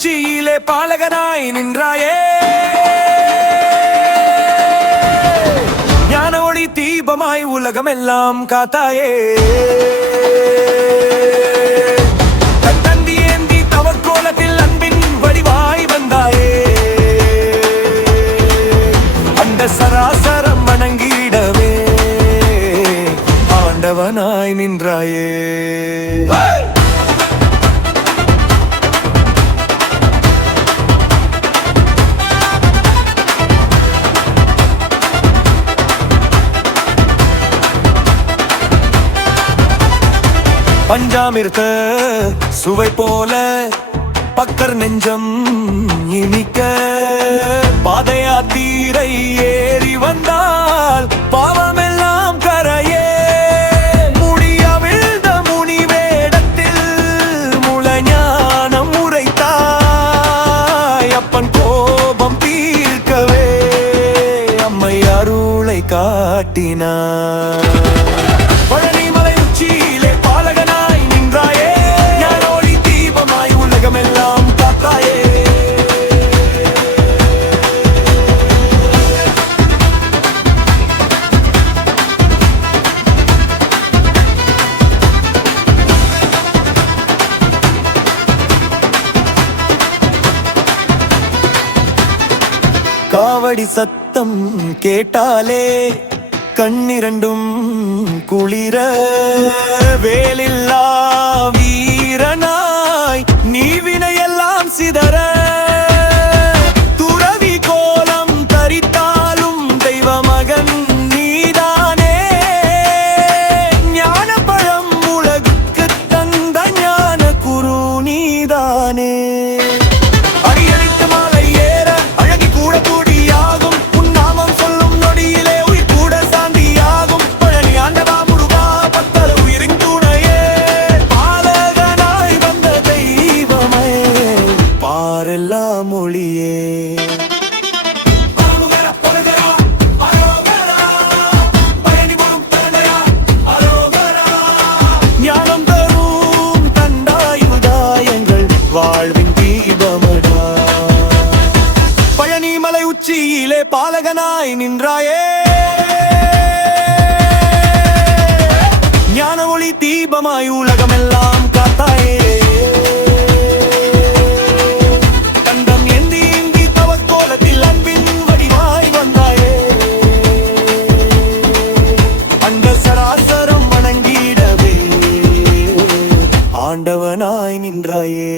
உச்சியிலே பாலகனாய் நின்றாயே. ஞான ஒளி தீபமாய் உலகமெல்லாம் காத்தாயே. தந்தி ஏந்தி தவக்கோலத்தில் அன்பின் வடிவாய் வந்தாயே. அந்த சராசரம் வணங்கிடவே ஆண்டவனாய் நின்றாயே. பஞ்சாமிர்த சுவை போல பக்கர் நெஞ்சம் இனிக்க, பாதையாத்தீரை ஏறி வந்தால் பாவமெல்லாம் கரையே. முடியவிழ்ந்த முனிவேடத்தில் முழஞானம் உரைத்தாய். அப்பன் கோபம் தீர்க்கவே அம்மை அருளை காட்டினார். காவடி சத்தம் கேட்டாலே கண்ணிரண்டும் குளிர, வேலில்லா வீரனாய் நீ வினையெல்லாம் சிதற. துறவி கோலம் தரித்தாலும் தெய்வ மகன் நீதானே. ஞான பழம் உலகுக்கு தந்த ஞான குரு நீதானே. மொழியே ஞானம் தரும் தண்டாயுதாயங்கள் வாழ்வின் தீபமடா. பழனி மலை உச்சியிலே பாலகனாய் நின்றாயே. ஞான ஒளி தீபமாய் உலகமெல்லாம் காத்தாயே. ஆண்டவனாய் நின்றாயே.